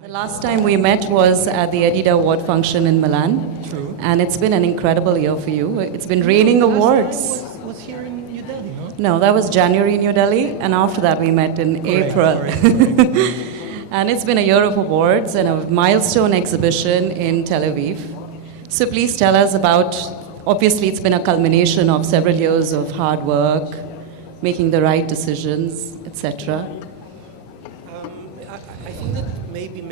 The last time we met was at the EDIDA award function in Milan. True. And it's been an incredible year for you. It's been raining awards. Was here in New Delhi, no? No, that was January in New Delhi, and after that we met in April. Correct. And it's been a year of awards and a milestone exhibition in Tel Aviv. So please tell us about, obviously it's been a culmination of several years of hard work, making the right decisions, etc. I think that maybe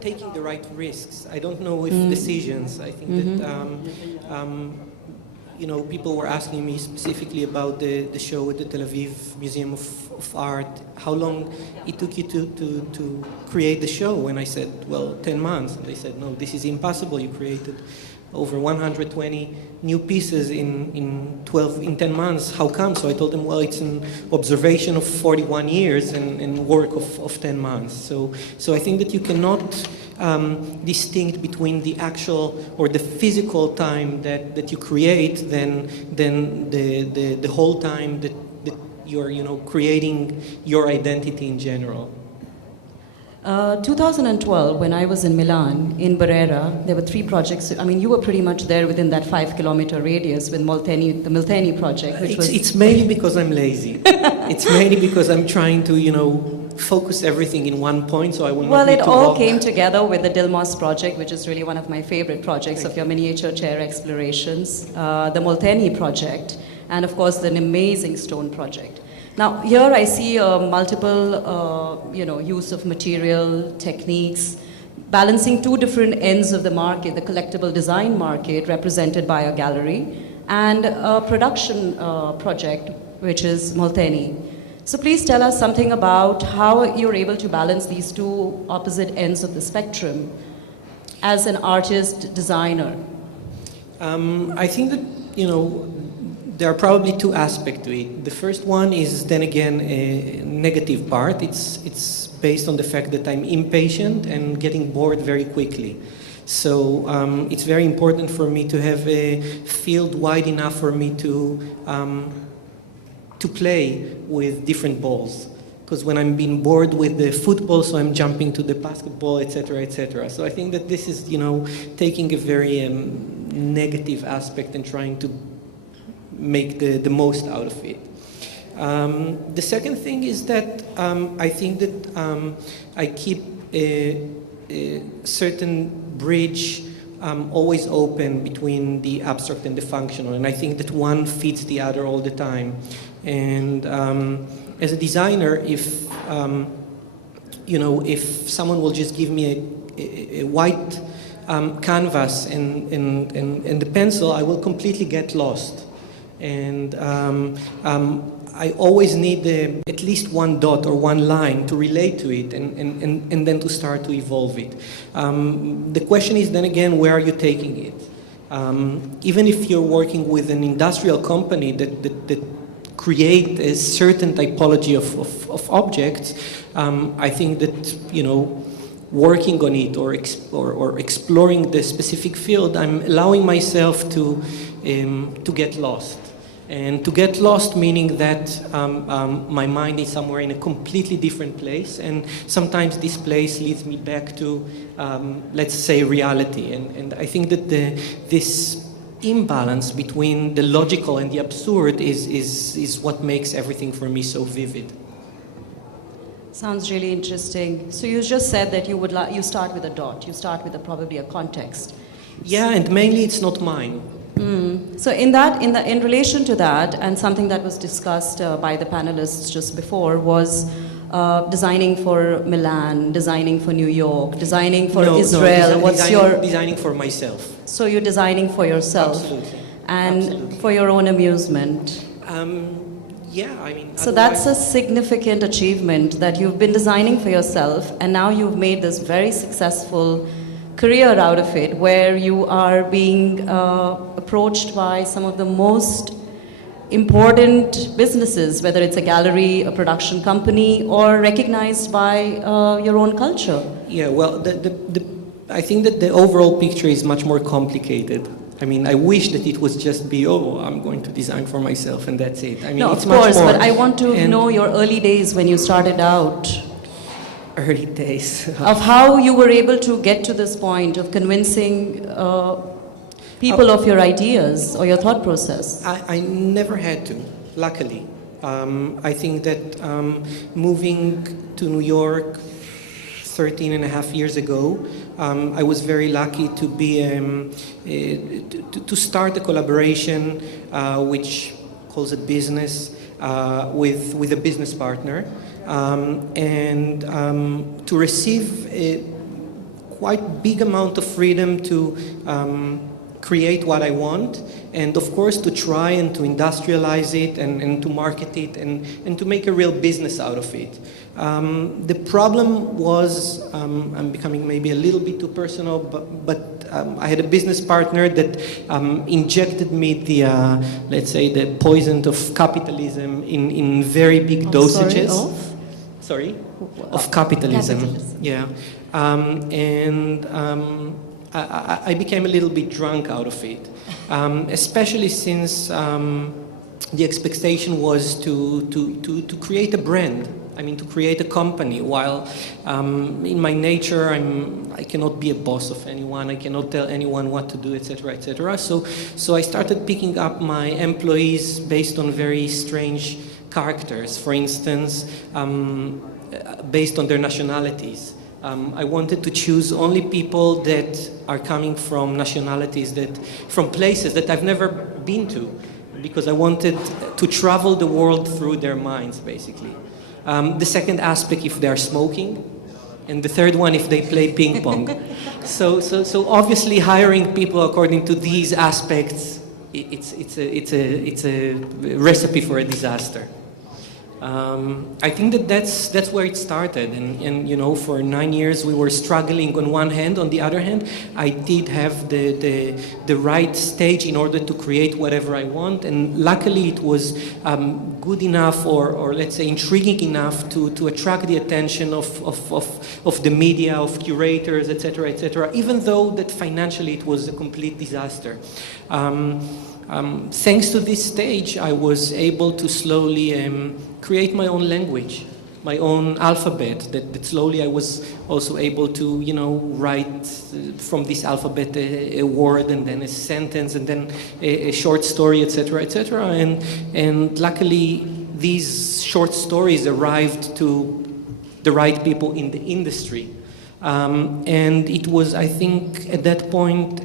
taking the right risks. I don't know if decisions. I think that people were asking me specifically about the show at the Tel Aviv Museum of Art. How long it took you to create the show? And I said, well, 10 months. And they said, no, this is impossible. You created over 120 new pieces in 10 months. How come? So I told them, well, it's an observation of 41 years and work of 10 months. So I think that you cannot distinct between the actual or the physical time that you create than the whole time that you're creating your identity in general. 2012, when I was in Milan, in Barrera, there were 3 projects. I mean, you were pretty much there within that 5-kilometer radius with the Molteni project, which It's mainly because I'm lazy. It's mainly because I'm trying to, focus everything in one point, so I will not Well, need it to all walk. came together with the Dilmos project, which is really one of my favorite projects of your miniature chair explorations, the Molteni project, and of course the amazing stone project. Now, here I see multiple, use of material, techniques, balancing 2 different ends of the market, the collectible design market represented by a gallery, and a production project, which is Molteni. So please tell us something about how you're able to balance these 2 opposite ends of the spectrum as an artist, designer. I think that, there are probably 2 aspects to it. The first one is, then again, a negative part. It's based on the fact that I'm impatient and getting bored very quickly. So it's very important for me to have a field wide enough for me to play with different balls. Because when I'm being bored with the football, so I'm jumping to the basketball, etc., etc. So I think that this is, taking a very negative aspect and trying to make the most out of it. The second thing is that I think that I keep a certain bridge always open between the abstract and the functional, and I think that one feeds the other all the time. And as a designer, if someone will just give me a white canvas and the pencil, I will completely get lost. And I always need at least one dot or one line to relate to it and then to start to evolve it. The question is then again, where are you taking it? Even if you're working with an industrial company that create a certain typology of objects, I think that, working on it or exploring the specific field, I'm allowing myself to get lost. And to get lost meaning that my mind is somewhere in a completely different place, and sometimes this place leads me back to, let's say, reality. And I think that this imbalance between the logical and the absurd is what makes everything for me so vivid. Sounds really interesting. So you just said that you start with a dot, you start with probably a context. Yeah, and mainly it's not mine. So in relation to that, and something that was discussed by the panelists just before was designing for Milan, designing for New York, designing for Israel. Designing for myself. So you're designing for yourself. Absolutely. And Absolutely. For your own amusement. Yeah, I mean. So that's a significant achievement, that you've been designing for yourself and now you've made this very successful career out of it, where you are being approached by some of the most important businesses, whether it's a gallery, a production company, or recognized by your own culture. Yeah, well, I think that the overall picture is much more complicated. I mean, I wish that it was just I'm going to design for myself and that's it. I mean, No, it's of course, much more. but I want to know your early days when you started out. early days. Of how you were able to get to this point of convincing people of your ideas or your thought process? I never had to, luckily. I think that moving to New York 13 and a half years ago, I was very lucky to be to start a collaboration which calls it business with a business partner, and to receive a quite big amount of freedom to create what I want, and of course to try and to industrialize it and to market it and to make a real business out of it. The problem was, I'm becoming maybe a little bit too personal, but I had a business partner that injected me the, let's say, the poison of capitalism in very big dosages. Sorry, of capitalism. Yeah. I became a little bit drunk out of it, especially since the expectation was to create a brand. I mean, to create a company, while in my nature, I cannot be a boss of anyone, I cannot tell anyone what to do, etc., etc. So I started picking up my employees based on very strange characters, for instance, based on their nationalities. I wanted to choose only people that are coming from nationalities from places that I've never been to, because I wanted to travel the world through their minds, basically. The second aspect, if they are smoking, and the third one, if they play ping pong. So obviously, hiring people according to these aspects, it's a recipe for a disaster. I think that's where it started, and you know, for 9 years we were struggling on one hand. On the other hand, I did have the right stage in order to create whatever I want, and luckily it was good enough, or let's say intriguing enough to attract the attention of the media, of curators, etc., etc. Even though that financially it was a complete disaster. Thanks to this stage, I was able to slowly create my own language, my own alphabet. That slowly I was also able to, you know, write from this alphabet a word, and then a sentence, and then a short story, etc., etc. And luckily, these short stories arrived to the right people in the industry, and it was, I think, at that point,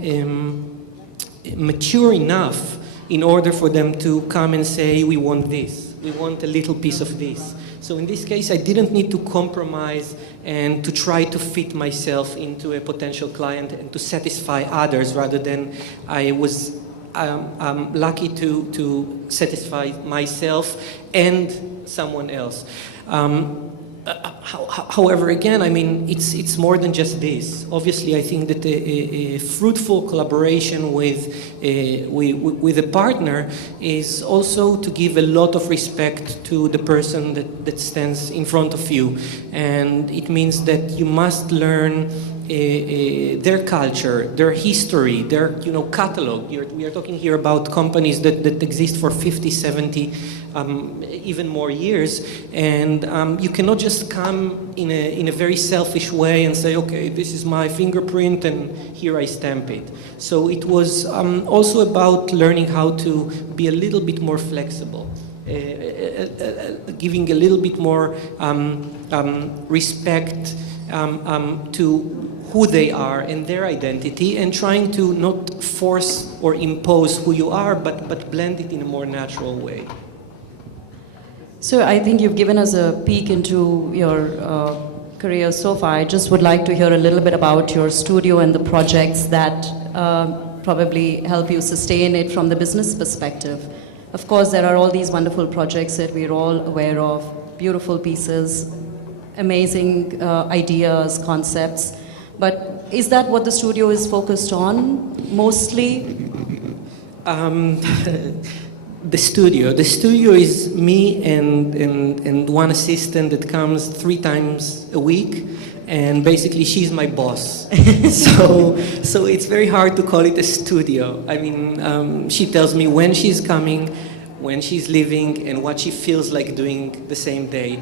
mature enough in order for them to come and say, we want this, we want a little piece of this. So in this case, I didn't need to compromise and to try to fit myself into a potential client and to satisfy others, rather than I was lucky to satisfy myself and someone else. However, again, I mean, it's more than just this. Obviously, I think that a fruitful collaboration with a partner is also to give a lot of respect to the person that stands in front of you, and it means that you must learn their culture, their history, their catalog. We are talking here about companies that exist for 50, 70, even more years, and you cannot just come in a very selfish way and say, okay, this is my fingerprint and here I stamp it. So it was also about learning how to be a little bit more flexible, giving a little bit more respect to who they are and their identity, and trying to not force or impose who you are, but blend it in a more natural way. So I think you've given us a peek into your career so far. I just would like to hear a little bit about your studio and the projects that probably help you sustain it from the business perspective. Of course, there are all these wonderful projects that we're all aware of, beautiful pieces, amazing ideas, concepts. But is that what the studio is focused on, mostly? The studio is me and one assistant that comes 3 times a week, and basically she's my boss. so it's very hard to call it a studio. I mean, she tells me when she's coming, when she's leaving, and what she feels like doing the same day.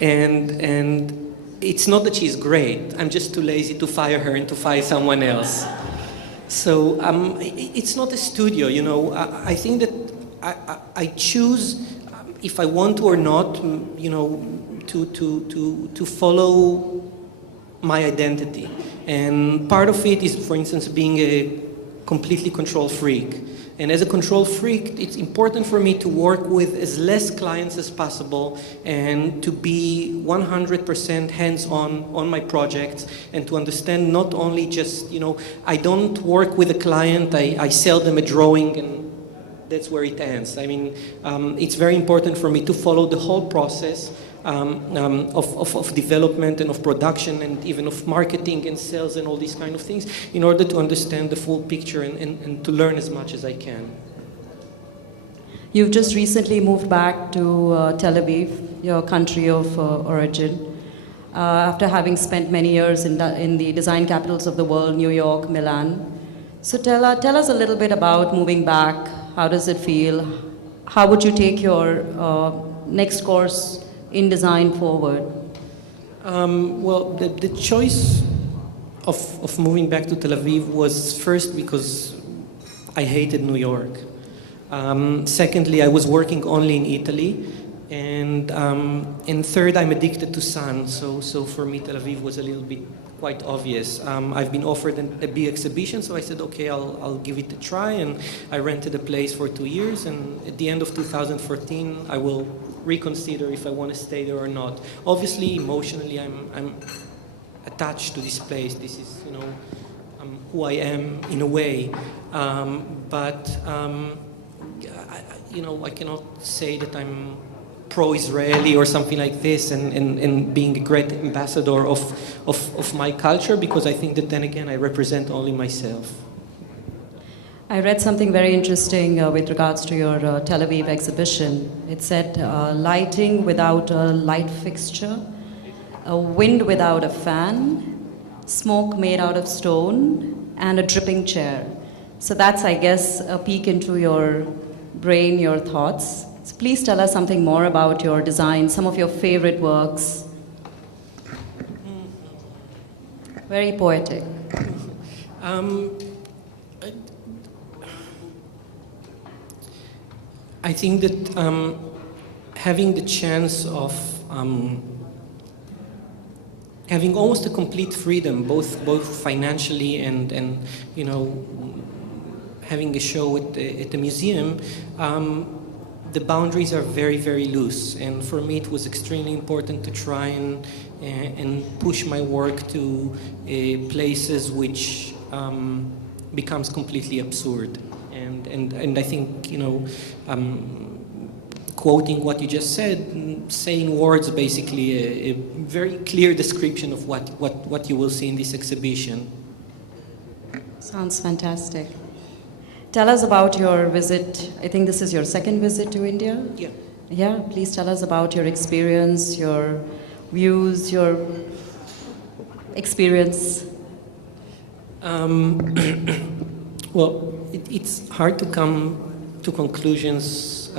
And it's not that she's great. I'm just too lazy to fire her and to fire someone else. So it's not a studio, you know. I think that I choose if I want to or not, you know, to follow my identity. And part of it is, for instance, being a completely control freak. And as a control freak, it's important for me to work with as less clients as possible and to be 100% hands-on on my projects and to understand not only just, you know, I don't work with a client, I sell them a drawing and that's where it ends. I mean, it's very important for me to follow the whole process of development and of production and even of marketing and sales and all these kind of things in order to understand the full picture and to learn as much as I can. You've just recently moved back to Tel Aviv, your country of origin, after having spent many years in the design capitals of the world, New York, Milan. So tell us a little bit about moving back. How does it feel? How would you take your next course in design forward? Well, the choice of moving back to Tel Aviv was first because I hated New York. Secondly, I was working only in Italy. And third, I'm addicted to sun. So for me, Tel Aviv was a little bit quite obvious. I've been offered a big exhibition, so I said, okay, I'll give it a try. And I rented a place for 2 years. And at the end of 2014, I will reconsider if I want to stay there or not. Obviously, emotionally, I'm attached to this place. This is, you know, who I am in a way. You know, I cannot say that I'm pro-Israeli or something like this and being a great ambassador of my culture, because I think that then again I represent only myself. I read something very interesting with regards to your Tel Aviv exhibition. It said lighting without a light fixture, a wind without a fan, smoke made out of stone, and a dripping chair. So that's, I guess, a peek into your brain, your thoughts. So please tell us something more about your design, some of your favorite works. Very poetic. I think that having the chance of having almost a complete freedom, both financially and you know, having a show at the museum, the boundaries are very, very loose. And for me, it was extremely important to try and push my work to places which becomes completely absurd. And I think, you know, quoting what you just said, saying words basically a very clear description of what you will see in this exhibition. Sounds fantastic. Tell us about your visit. I think this is your second visit to India? Yeah. Yeah, please tell us about your experience, your views, your experience. Well, it's hard to come to conclusions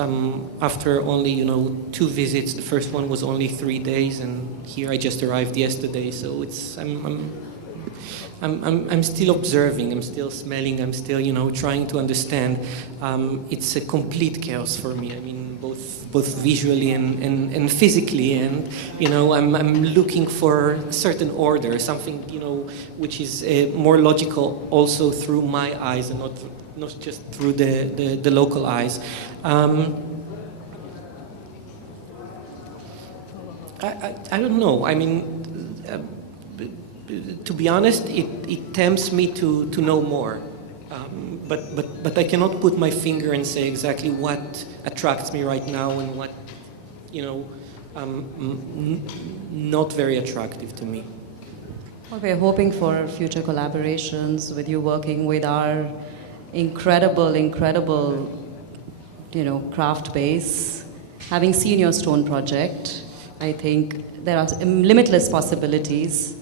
after only, you know, 2 visits. The first one was only 3 days, and here I just arrived yesterday. So it's I'm still observing. I'm still smelling. I'm still, you know, trying to understand. It's a complete chaos for me. I mean, both visually and physically, and you know, I'm looking for a certain order, something, you know, which is more logical also through my eyes and not just through the local eyes. I don't know. I mean, to be honest, it tempts me to know more. But I cannot put my finger and say exactly what attracts me right now and what, you know, not very attractive to me. Well, we're hoping for future collaborations with you working with our incredible, you know, craft base. Having seen your stone project, I think there are limitless possibilities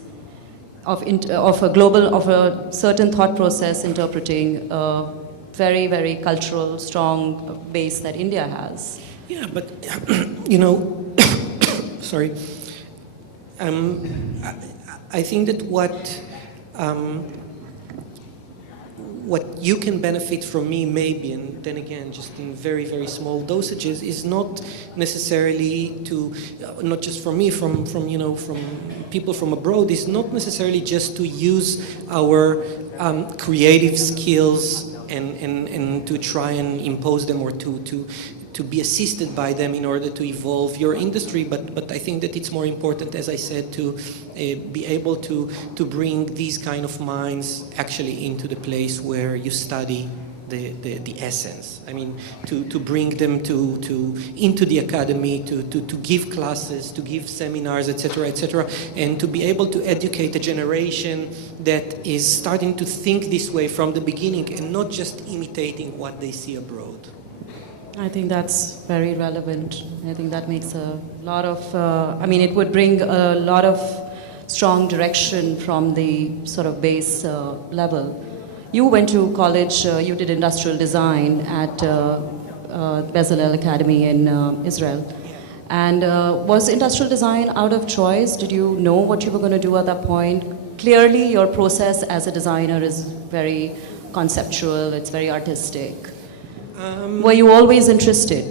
of a certain thought process interpreting a very, very cultural, strong base that India has. Yeah, but you know, sorry, I think that what you can benefit from me maybe, and then again just in very, very small dosages, is not necessarily not just from me, from people from abroad, is not necessarily just to use our creative skills and to try and impose them, or to be assisted by them in order to evolve your industry, but I think that it's more important, as I said, to be able to bring these kind of minds actually into the place where you study the essence. I mean, to bring them into the academy, to give classes, to give seminars, etc., and to be able to educate a generation that is starting to think this way from the beginning and not just imitating what they see abroad. I think that's very relevant. I think that makes a lot of, it would bring a lot of strong direction from the sort of base level. You went to college, you did industrial design at Bezalel Academy in Israel. And was industrial design out of choice? Did you know what you were going to do at that point? Clearly, your process as a designer is very conceptual, it's very artistic. Were you always interested?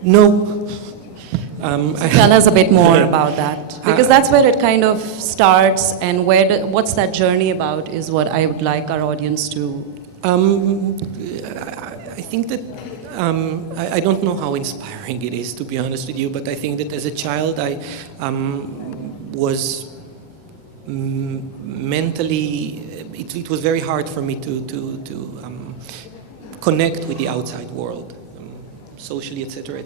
No. Tell us a bit more about that, because that's where it kind of starts, and what's that journey about is what I would like our audience to. I think that I don't know how inspiring it is, to be honest with you, but I think that as a child I was mentally, it was very hard for me to connect with the outside world, socially, etc.,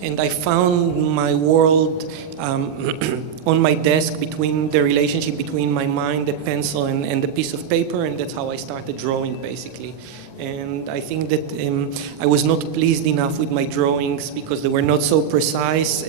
and I found my world on my desk, between the relationship between my mind, the pencil, and the piece of paper, and that's how I started drawing, basically. And I think that I was not pleased enough with my drawings because they were not so precise.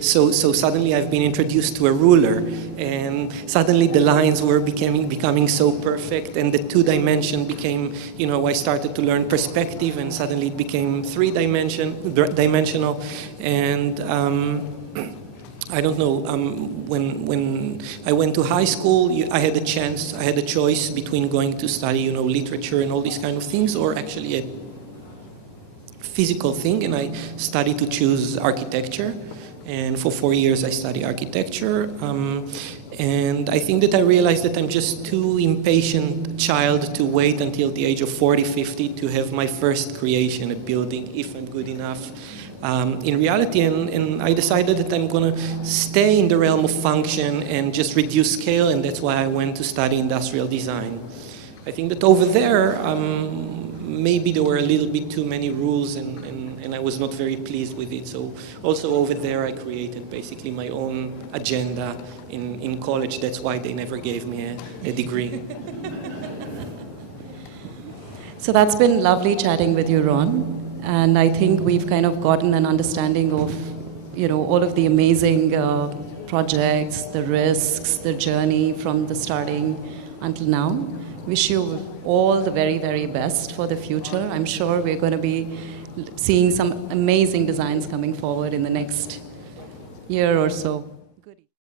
So suddenly I've been introduced to a ruler, and suddenly the lines were becoming so perfect, and the two-dimension became, I started to learn perspective, and suddenly it became three-dimensional, and I don't know, when I went to high school, I had a choice between going to study, literature and all these kind of things, or actually a physical thing, and I studied to choose architecture, and for 4 years I studied architecture, and I think that I realized that I'm just too impatient child to wait until the age of 40, 50 to have my first creation, a building, if I'm good enough. In reality, and I decided that I'm going to stay in the realm of function and just reduce scale, and that's why I went to study industrial design. I think that over there, maybe there were a little bit too many rules, and I was not very pleased with it. So also over there, I created basically my own agenda in college. That's why they never gave me a degree. So that's been lovely chatting with you, Ron. And I think we've kind of gotten an understanding of, all of the amazing projects, the risks, the journey from the starting until now. Wish you all the very, very best for the future. I'm sure we're going to be seeing some amazing designs coming forward in the next year or so.